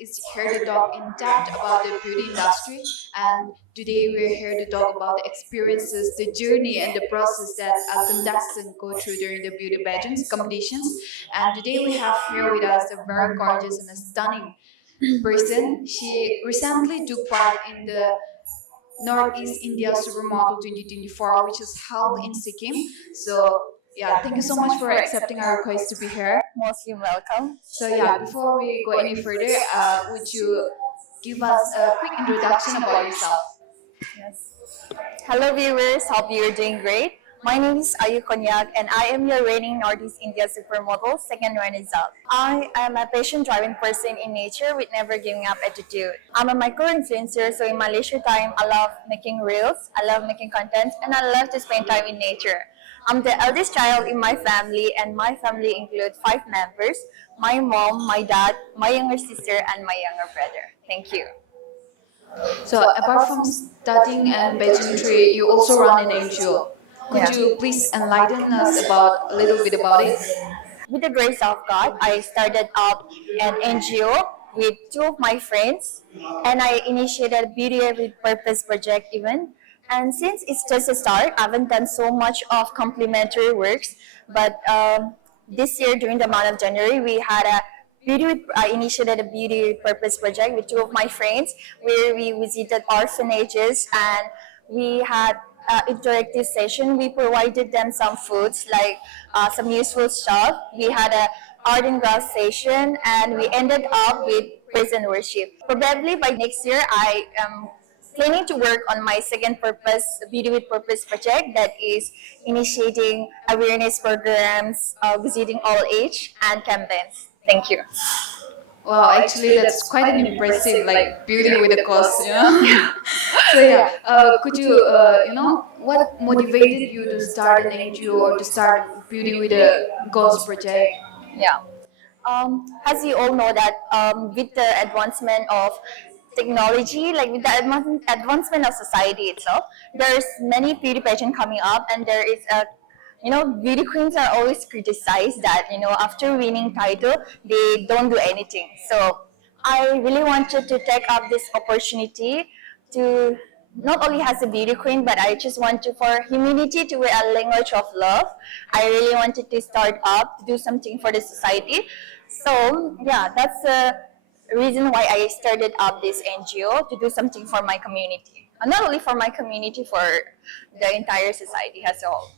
is here to talk in depth about the beauty industry. And today we're here to talk about the experiences, the journey, and the process that a contestant go through during the beauty pageants competitions. And today we have here with us a very gorgeous and a stunning person. She recently took part in the Northeast India Supermodel 2024, which was held in Sikkim. So yeah, thank you so much for accepting our request to be here. Mostly welcome. So yeah, before we go any further, would you give us a quick introduction about yourself? Yes. Hello viewers, hope you're doing great. My name is Ayuh Konyak and I am your reigning Northeast India Supermodel second runner-up. I am a patient-driven person in nature with never giving up attitude. I'm a micro-influencer, so in my leisure time, I love making reels, I love making content, and I love to spend time in nature. I'm the eldest child in my family, and my family includes 5 members: my mom, my dad, my younger sister, and my younger brother. Thank you. So apart from studying and pageantry, you also run an NGO. Could you please enlighten us about a little bit about it? With the grace of God, I started up an NGO with 2 of my friends, and I initiated a Beauty with Purpose project even. And since it's just a start, I haven't done so much of complementary works, but this year during the month of January, we had a I initiated a Beauty with Purpose project with 2 of my friends, where we visited orphanages and we had interactive session. We provided them some foods, like some useful stuff. We had a art and craft session, and we ended up with praise and worship. Probably by next year, I am planning to work on my second purpose, Beauty with Purpose project, that is initiating awareness programs, visiting all age, and campaigns. Thank you. Wow, actually, that's quite an impressive, like beauty with a cause, you know. So yeah, could you, what motivated you to start an NGO or to start beauty with a cause project? Yeah. As you all know that with the advancement of technology, like with the advancement of society itself, there's many beauty pageant coming up, and there is a beauty queens are always criticized that after winning title they don't do anything. So I really wanted to take up this opportunity to not only as a beauty queen, but I just want to for humanity to wear a language of love. I really wanted to start up to do something for the society. So yeah, that's the reason why I started up this NGO, to do something for my community, and not only for my community, for the entire society as a whole.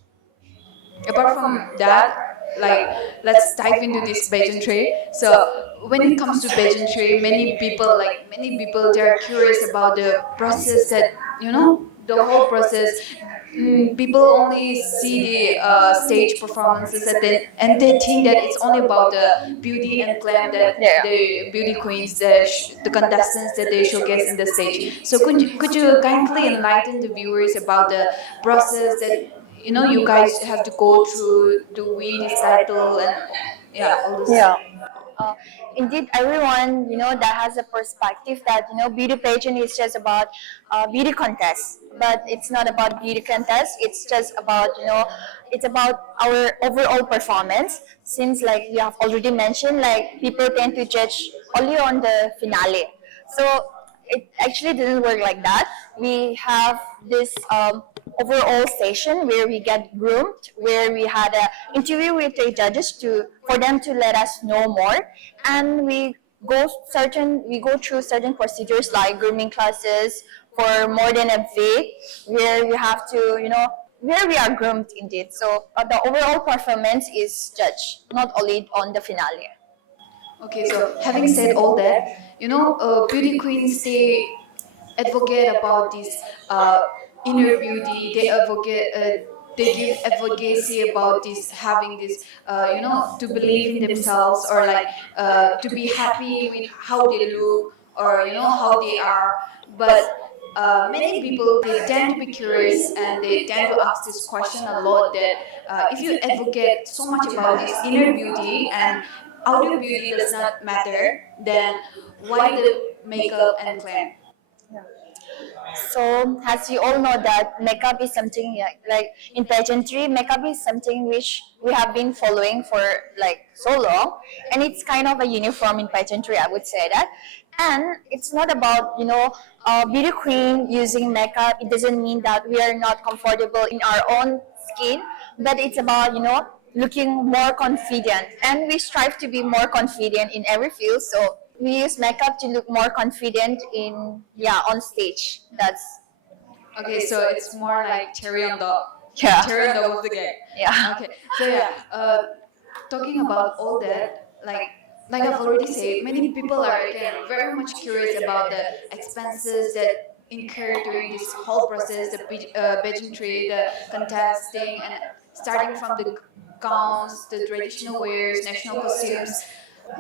Apart from that, like let's dive into this pageantry. So when it comes to pageantry, many people they are curious about the process that the whole process. People only see the stage performances and they think that it's only about the beauty and glam that the beauty queens, the contestants that they showcase in the stage. So could you kindly enlighten the viewers about the process that you guys have to go through to win this title and yeah, all this. Yeah. Uh, Indeed, everyone that has a perspective that beauty pageant is just about beauty contest, but it's not about beauty contest. It's just about it's about our overall performance. Since like you have already mentioned, like people tend to judge only on the finale. So it actually didn't work like that. We have this overall session where we get groomed, where we had an interview with the judges for them to let us know more, and we go through certain procedures like grooming classes for more than a week, where you have to where we are groomed indeed. So the overall performance is judged, not only on the finale. Okay, so having said all that, beauty queens they advocate about this inner beauty. They advocate. They give advocacy about this having this to believe in themselves or like to be happy with how they look or how they are. But many people they tend to be curious and they tend to ask this question a lot that if you advocate so much about this inner beauty and outer beauty does not matter, then why the makeup and glam? So, as you all know, that makeup is something like in pageantry, makeup is something which we have been following for like so long, and it's kind of a uniform in pageantry, I would say that. And it's not about, beauty queen using makeup. It doesn't mean that we are not comfortable in our own skin, but it's about, looking more confident. And we strive to be more confident in every field. So we use makeup to look more confident on stage. That's Okay, so it's more like yeah. cherry on top of the cake. Yeah. Okay, so yeah, talking about all that, like I've already said, many people are again very much curious about the expenses that incur during this whole process, the pageantry, the contesting, and starting from the gowns, the traditional wears, national costumes.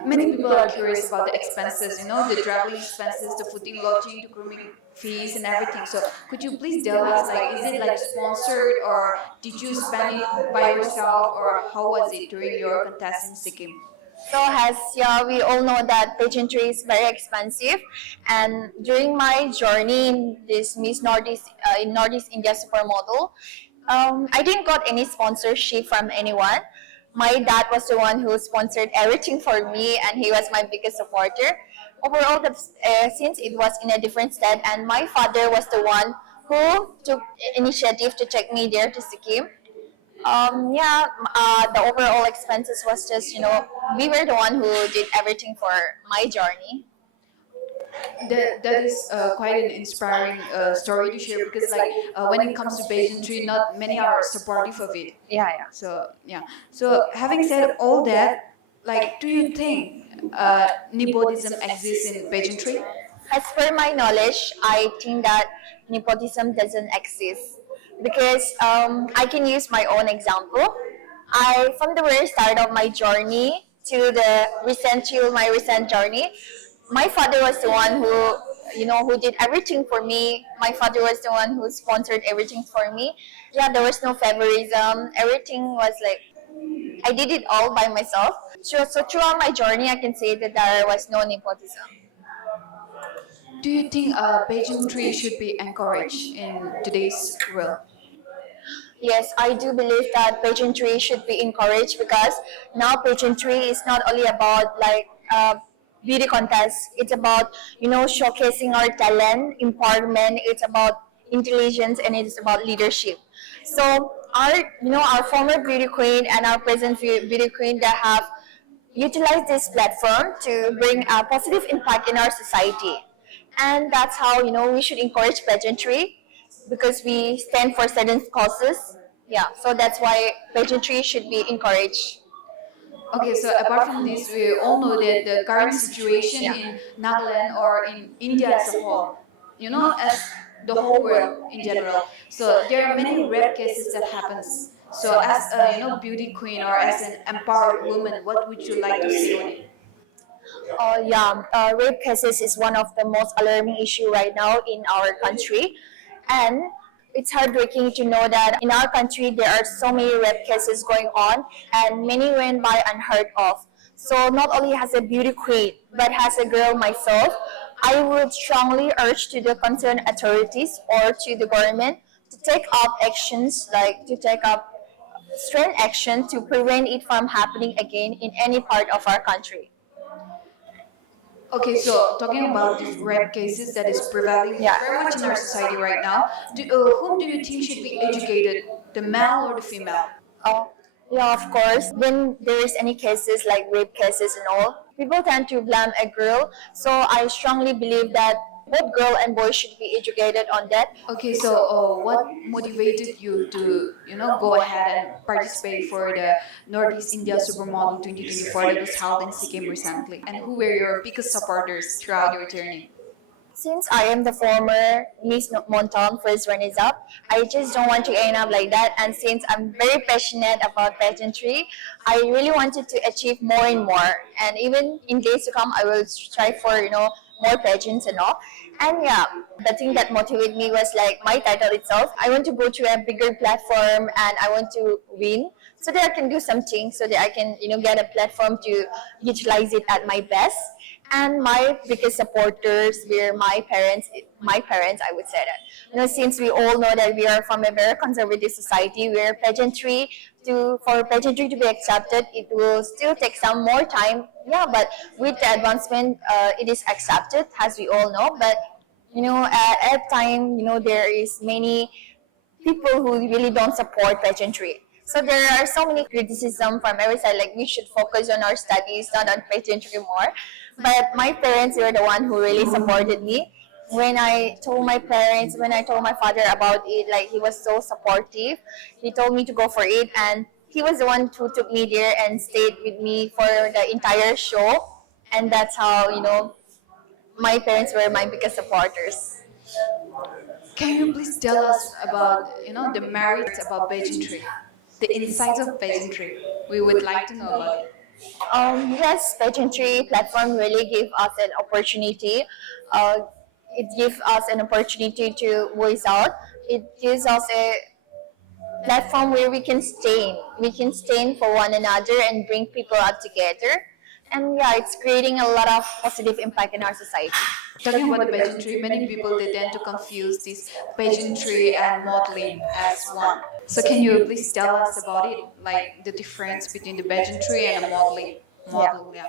Many people are curious about the expenses, the traveling expenses, the fooding, lodging, the grooming fees, and everything. So, could you please tell us, like, is it like sponsored, or did you spend it by yourself, or how was it during your contest in Sikkim? So as we all know that pageantry is very expensive, and during my journey in this Miss Northeast in Northeast India Supermodel, I didn't got any sponsorship from anyone. My dad was the one who sponsored everything for me, and he was my biggest supporter. Overall, since it was in a different state, and my father was the one who took initiative to take me there to Sikkim. The overall expenses was just, we were the one who did everything for my journey. That is quite an inspiring story to share, because like when it comes to pageantry, not many are supportive of it. Yeah, yeah. So yeah. So having said all that, like, do you think nepotism exists in pageantry? As per my knowledge, I think that nepotism doesn't exist because I can use my own example. From the very start of my journey to my recent journey, my father was the one who did everything for me. My father was the one who sponsored everything for me. Yeah, there was no favorism. Everything was like I did it all by myself. So throughout my journey, I can say that there was no nepotism. Do you think pageantry should be encouraged in today's world? Yes, I do believe that pageantry should be encouraged because now pageantry is not only about like beauty contests. It's about showcasing our talent, empowerment. It's about intelligence, and it's about leadership. So our former beauty queen and our present beauty queen that have utilized this platform to bring a positive impact in our society. And that's how we should encourage pageantry because we stand for certain causes. Yeah, so that's why pageantry should be encouraged. Okay, so apart from this, we all know that the current situation Yeah. in Nagaland or in India as a whole, as the whole world in general. So there are many rape cases that happens. So as a beauty queen or as an empowered woman, what would you like to say on it? Rape cases is one of the most alarming issue right now in our country, and it's heartbreaking to know that in our country there are so many rape cases going on, and many went by unheard of. So not only as a beauty queen, but as a girl myself, I would strongly urge to the concerned authorities or to the government to take up actions, like to take up stern action to prevent it from happening again in any part of our country. Okay, so talking about these rape cases that is prevailing Yeah. very much in our society right now, whom do you think should be educated, the male or the female? Oh, yeah, of course. When there is any cases like rape cases and all, people tend to blame a girl. So I strongly believe that both girl and boy should be educated on that. Okay, so what motivated you to, go ahead and participate for the Northeast India Supermodel 2024 that was held in Sikkim recently? And who were your biggest supporters throughout your journey? Since I am the former Miss Monton first runners-up, I just don't want to end up like that. And since I'm very passionate about pageantry, I really wanted to achieve more and more. And even in days to come, I will strive for more pageants and all. And yeah, the thing that motivated me was like my title itself. I want to go to a bigger platform and I want to win so that I can do something, so that I can get a platform to utilize it at my best. And my biggest supporters were my parents. My parents, I would say that. Since we all know that we are from a very conservative society, where pageantry for pageantry to be accepted, it will still take some more time. Yeah, but with the advancement, it is accepted, as we all know. But at time, there is many people who really don't support pageantry. So there are so many criticism from every side, like we should focus on our studies, not on pageantry more. But my parents were the one who really supported me. When I told my parents, when I told my father about it, like he was so supportive. He told me to go for it, and he was the one who took me there and stayed with me for the entire show. And that's how my parents were my biggest supporters. Can you please tell us about the merits about pageantry, the insights of pageantry? We would like to know about it. Yes, pageantry platform really give us an opportunity. Uh, it gives us an opportunity to voice out. It gives us a platform where we can stand. We can stand for one another and bring people up together. And yeah, it's creating a lot of positive impact in our society. Talking about the pageantry, many people they tend to confuse this pageantry and modeling as one. So can you please tell us about it, like the difference between the pageantry and a modeling? Yeah. Model, yeah.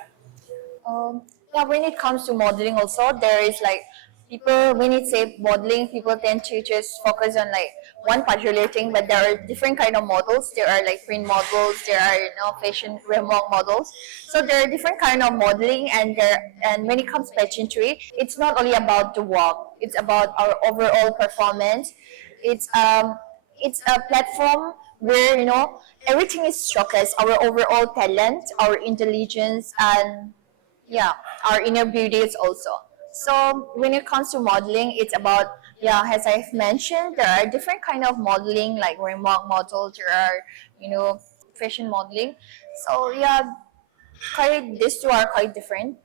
Yeah, when it comes to modeling also, there is like people, when it say modeling, people tend to just focus on like one particular thing, but there are different kind of models. There are like print models, there are fashion remote models. So there are different kind of modeling, and when it comes to pageantry, it's not only about the walk, it's about our overall performance. It's a platform where everything is showcased, our overall talent, our intelligence, and yeah, our inner beauties also. So when it comes to modeling, it's about, yeah, as I've mentioned, there are different kind of modeling, like remote models, there are fashion modeling. So yeah, these two are quite different.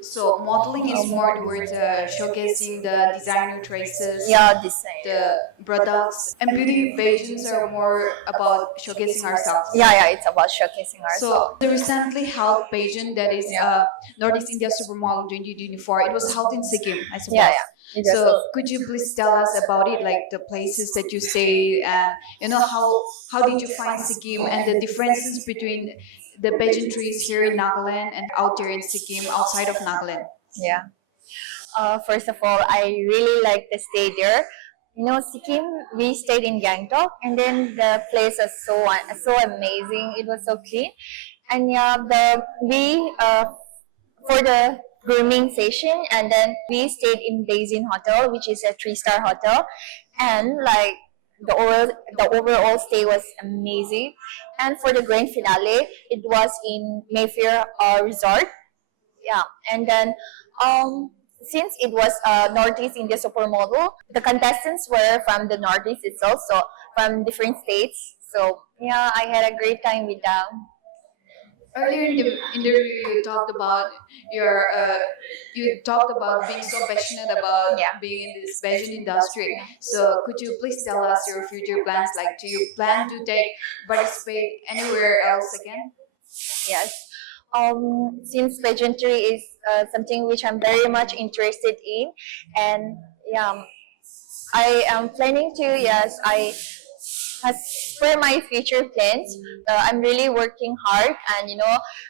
So modeling is more towards showcasing the designer traces, Yeah, design. the products, and beauty pageants are more about showcasing ourselves. Yeah, it's about showcasing So ourselves. the recently held pageant that is Yeah. Northeast India Supermodel 2024, it was held in Sikkim, I Yeah, suppose. yeah. It So was. could you please tell us about it, like the places that you stay, and how did you find Sikkim and the differences between the pageantries here in Nagaland and out there in Sikkim, outside of Nagaland? Yeah. First of all, I really like to stay there. Sikkim, we stayed in Gangtok, and then the place was so amazing. It was so clean, and yeah, we for the grooming session, and then we stayed in Daisy Hotel, which is a 3-star hotel, and like the overall stay was amazing. And for the grand finale, it was in Mayfair Resort. Yeah, and then um, since it was Northeast India Supermodel, the contestants were from the Northeast itself, so from different states. So yeah, I had a great time with them. Earlier in the interview, your you talked about being so passionate about Yeah. being in this pageant industry. So could you please tell us your future plans? Like, do you plan to take participate anywhere else again? Yes. Since pageantry is something which I'm very much interested in, and yeah, I am planning to. Yes, as for my future plans, I'm really working hard, and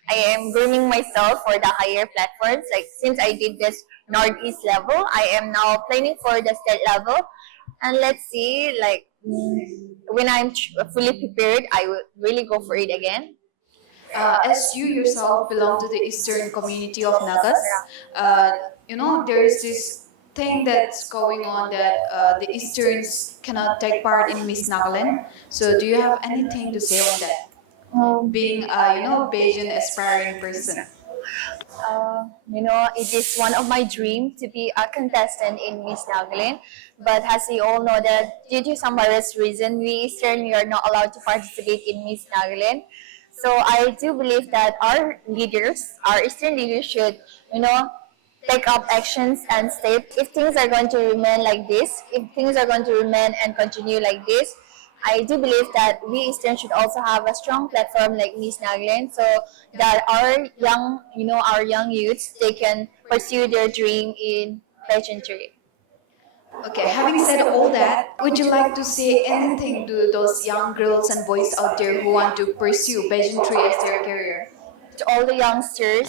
I am grooming myself for the higher platforms. Like since I did this Northeast level, I am now planning for the state level, and let's see. Like when I'm fully prepared, I will really go for it again. As you yourself belong to the eastern community of Nagas, uh, there is this thing that's going on that the Easterns cannot take part in Miss Nagaland. So do you have anything to say on that? Being a Bajan aspiring person. It is one of my dreams to be a contestant in Miss Nagaland. But as we all know that due to some various reason, we Eastern we are not allowed to participate in Miss Nagaland. So I do believe that our leaders, our Eastern leaders, should take up actions and state if things are going to remain like this, if things are going to remain and continue like this, I do believe that we Eastern should also have a strong platform like Miss Nagaland, so that our young, our young youths, they can pursue their dream in pageantry. Okay, having said all that, would you like to say anything to those young girls and boys out there who want to pursue pageantry as their career? To all the youngsters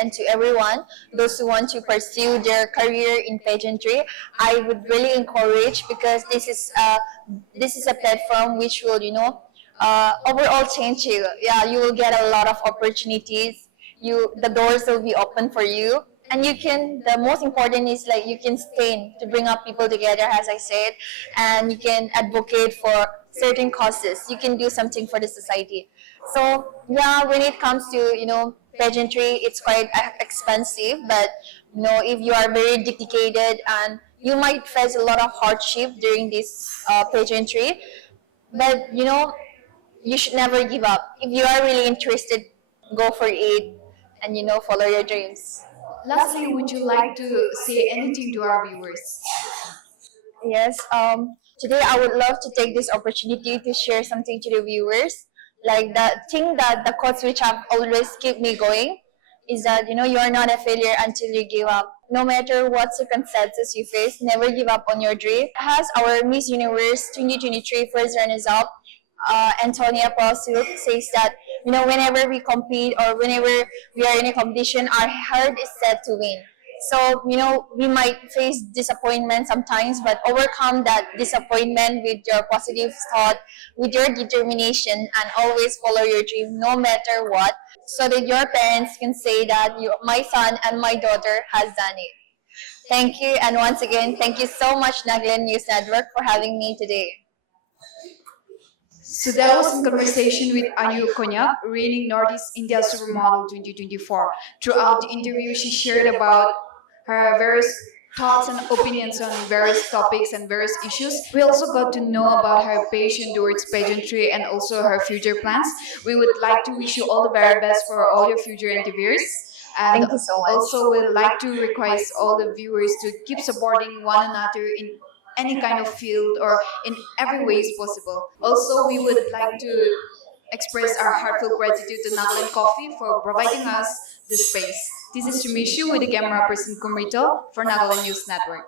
and to everyone, those who want to pursue their career in pageantry, I would really encourage, because this is a platform which will overall change you. Yeah, you will get a lot of opportunities. The doors will be open for you, and you can. The most important is like you can stand to bring up people together, as I said, and you can advocate for certain causes. You can do something for the society. So yeah, when it comes to pageantry, it's quite expensive, but if you are very dedicated, and you might face a lot of hardship during this pageantry, but you should never give up. If you are really interested, go for it, and follow your dreams. Lastly, would you like to say anything to our viewers? Yes. Today I would love to take this opportunity to share something to the viewers. Like the thing that the quotes which have always kept me going is that you are not a failure until you give up. No matter what circumstances you face, never give up on your dream. As our Miss Universe 2023 first runners-up, Antonia Prosil says that whenever we compete or whenever we are in a competition, our heart is set to win. So, we might face disappointment sometimes, but overcome that disappointment with your positive thought, with your determination, and always follow your dream no matter what, so that your parents can say that my son and my daughter has done it. Thank you, and once again, thank you so much, Nagaland News Network, for having me today. So that was in conversation with Ayuh Konyak, reigning Northeast India Supermodel 2024. Throughout the interview, she shared about her various thoughts and opinions on various topics and various issues. We also got to know about her passion towards pageantry and also her future plans. We would like to wish you all the very best for all your future endeavors. And Thank you so also much. would like to request all the viewers to keep supporting one another in any kind of field or in every ways possible. Also, we would like to express our heartfelt gratitude to Nagaland Coffee for providing us the space. This is Sumishu with the camera person Kumrito for Nagaland News Network.